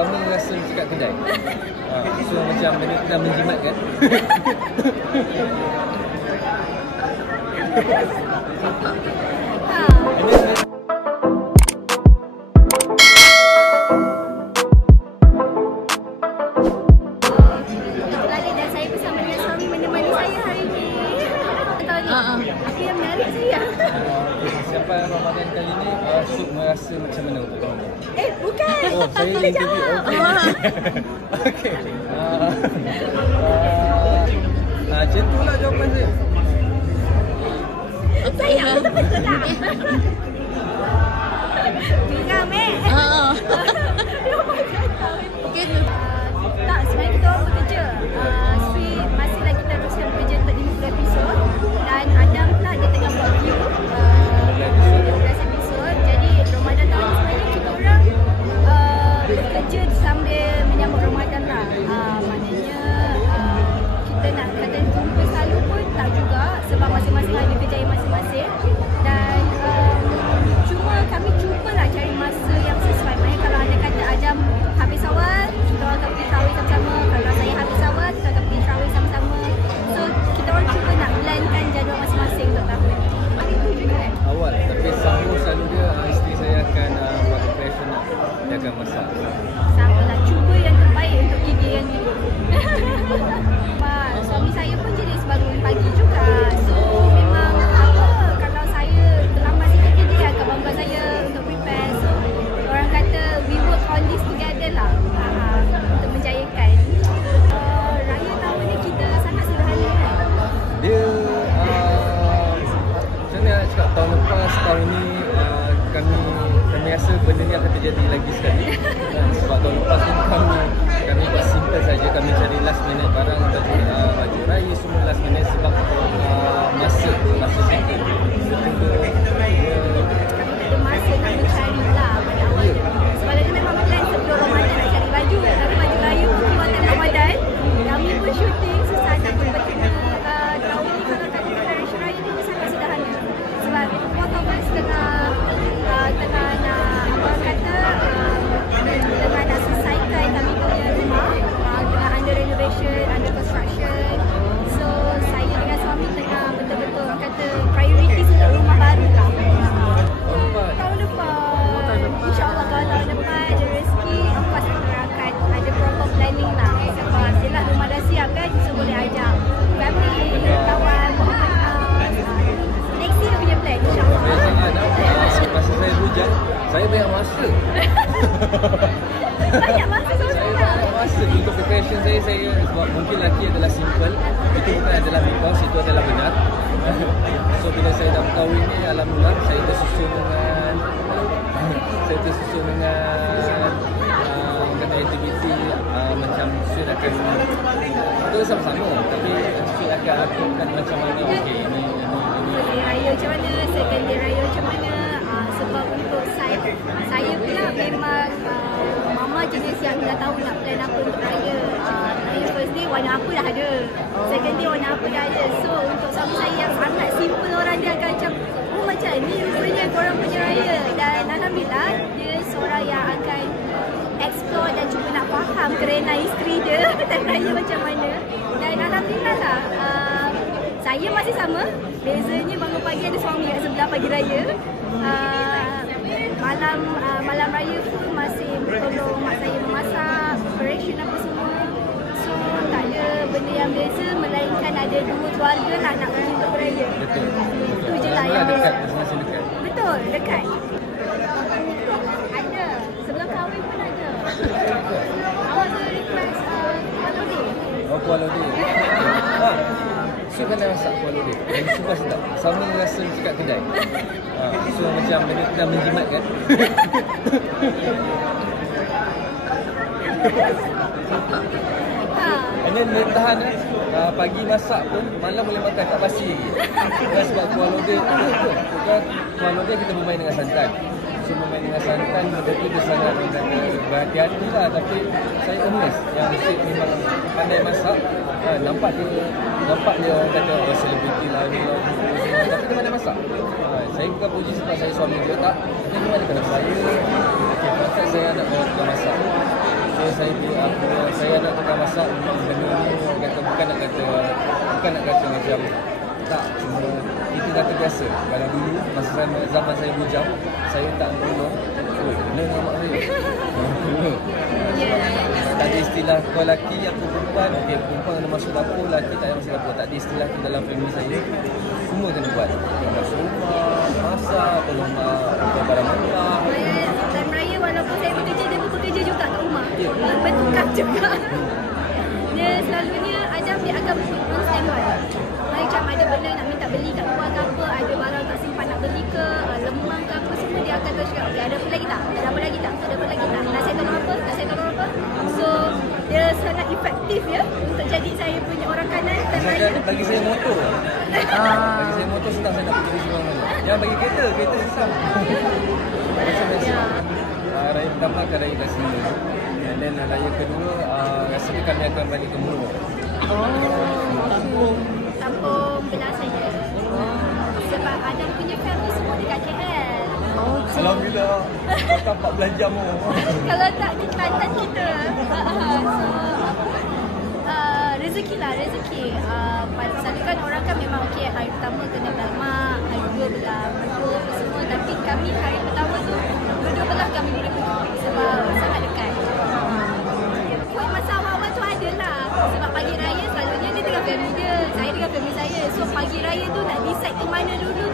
sama rasa macam kat kedai. So macam benda tu dah menjimatkan. Apa yang menarik saya? Siapa Ramadan kali ni Syuk merasa macam mana untuk Ramadan? Bukan. Oh, saya interview. Okey. Macam tu lah jawapan saya. Saya betul tak? Geram Okey. Tak, sebenarnya kita orang bekerja. Sri masih lagi teruskan bekerja untuk 50 episod. Dan Adam pula dia tengah buat view 15 episod. Jadi Ramadan tahun ni sebenarnya kita orang bekerja sambil menyambut Ramadan lah. Maknanya kita nak kata jumpa selalu pun tak juga, sebab masing-masing ada kerjaya masing-masing. Dan cuma kami cubalah cari masa yang sesuai. Maknanya kalau anda kata Adam habis awal, kita orang akan pergi tarawih sama-sama. Kalau saya habis awal, kita akan pergi tarawih sama-sama. So kita orang cuba nak blendkan jadual masing-masing untuk tahun ni. Itu juga kan? Awal, tapi sahur selalu dia isteri saya akan buat preparation lah. Dia akan masak. Sabarlah, cuba yang terbaik untuk gigi yang ni. Suami saya pun jadi sebangun pagi juga. So memang kalau saya terlambat sikit dia akan bangun saya untuk prepare. So orang kata we work on this together lah untuk menjayakan. Raya tahun ni kita sangat sederhana kan? Dia macam mana nak cakap, tahun lepas, tahun ni kami rasa benda ni akan terjadi lagi sekali. Sebab tahun lepas ni kami buat simple saja, kami cari last minute barang, baju raya semua last minute sebab masa simple. Ada masa nak mencari lah pada awal. Sebenarnya memang plan sebelum Ramadan nak cari baju. Tapi baju raya pun keluarkan Ramadan. Kami pun syuting susah nak bertemu tahun ni. Kalau kata preparation raya ni sangat sederhana. Sebab photographer tengah nak orang kata tengah nak selesaikan kami punya rumah. Tengah under renovation, under construction. So saya dengan suami tengah betul-betul orang kata priorities untuk rumah baru lah. Tahun depan. InsyaAllah kalau tahun depan ada rezeki, of course kita akan ada proper planning lah. Sebab yelah rumah dah siap kan, so boleh ajak family, kawan, next year punya plan insyaAllah. Masa saya bujang, saya banyak masa. Banyak masa Saya banyak masa untuk preparation saya sebab mungkin lelaki adalah simple, itu bukan adalah mitos, itu adalah benar. So bila saya dah berkahwin ni, alhamdulillah saya tersusun dengan kata aktiviti macam Syed akan kita sama-sama, tapi Syed akan aturkan macam mana, okey ini raya macam mana, second day raya macam mana. Sebab untuk saya pula memang mama jenis yang dah tahu nak plan apa untuk raya. First day warna apa dah ada, second day warna apa dah ada. So untuk suami saya yang sangat simple, orang dia akan macam macam ni rupanya korang punya raya. Dan alhamdulillah dia seorang yang akan explore dan cuba nak faham kerana isteri dia dan raya macam mana. Dan alhamdulillah lah, saya masih sama. Bezanya bangun pagi ada suami kat sebelah pagi raya. Malam raya pun masih tolong mak saya memasak, preparation apa semua. So tak ada benda yang beza melainkan ada dua keluarga nak pergi untuk beraya. betul. Itu je lah yang beza. Masing-masing dekat. Betul, dekat. Ada. Sebelum kahwin pun ada. Awak ada request kuah lodeh? Oh, kuah lodeh. So kena masak kuah lodeh. Yang suka sedap. Sama rasa macam kat kedai. So macam benda tu dah menjimatkan. Hanya tahan pagi masak pun malam boleh makan, tak basi lagi. Bukan sebab kuah lodeh tu bukan kuah lodeh kita bermain dengan santan. So bermain dengan santan benda tu dia sangat berhati-hati lah. Tapi saya emes yang Syed memang pandai masak. Nampak dia orang kata selebriti lah ni lah. Tapi dia pandai masak. Saya bukan puji sebab saya suami dia, tak. Dia memang dia kena saya. Maksud saya nak masak. So saya nak tukar masak memang benda ni orang kata bukan nak kata macam tak, cuma itu kata biasa. Kalau dulu masa zaman saya bujang, saya tak tolong. Oh, kena dengan mak saya. Tak ada istilah kau lelaki, aku perempuan. Okey, perempuan kena masuk dapur, lelaki tak payah masuk dapur. Tak ada istilah tu dalam family saya. Semua kena buat. Masuk rumah, masak, tolong buat barang murah. Time raya walaupun saya bekerja, dia pun bekerja juga kat rumah. Bertukar juga. Dia selalunya Adam dia akan on standby. Macam ada benda nak minta beli kat luar ke apa, ada barang tak simpan nak beli ke, lemang ke apa semua, dia akan terus cakap, okey ada apa lagi tak? Ada apa lagi tak? Ada apa lagi tak? Nak saya tolong apa? Nak saya tolong apa? So, dia sangat efektif ya untuk jadi saya punya orang kanan time raya. Bagi saya motor. Bagi saya motor senang, saya nak pergi semua mana. Jangan bagi kereta susah. Macam biasa. Raya pertama akan raya kat sini. And then raya kedua, rasanya kami akan balik ke Murong. Kampung belah saya. Sebab Adam punya family semua dekat KL. Alhamdulillah. Makan 14 jam. Kalau tak di Kelantan kita. Rezeki lah, rezeki. Selalu kan orang kan memang okey, hari pertama kena belah mak, hari kedua belah mentua semua. Tapi kami hari pertama tu dua-dua belah kami boleh pergi sebab sangat dekat. Kuih masa awal-awal tu ada lah. Sebab pagi raya selalunya dia dengan family dia, saya dengan family saya. So pagi raya tu nak decide ke mana dulu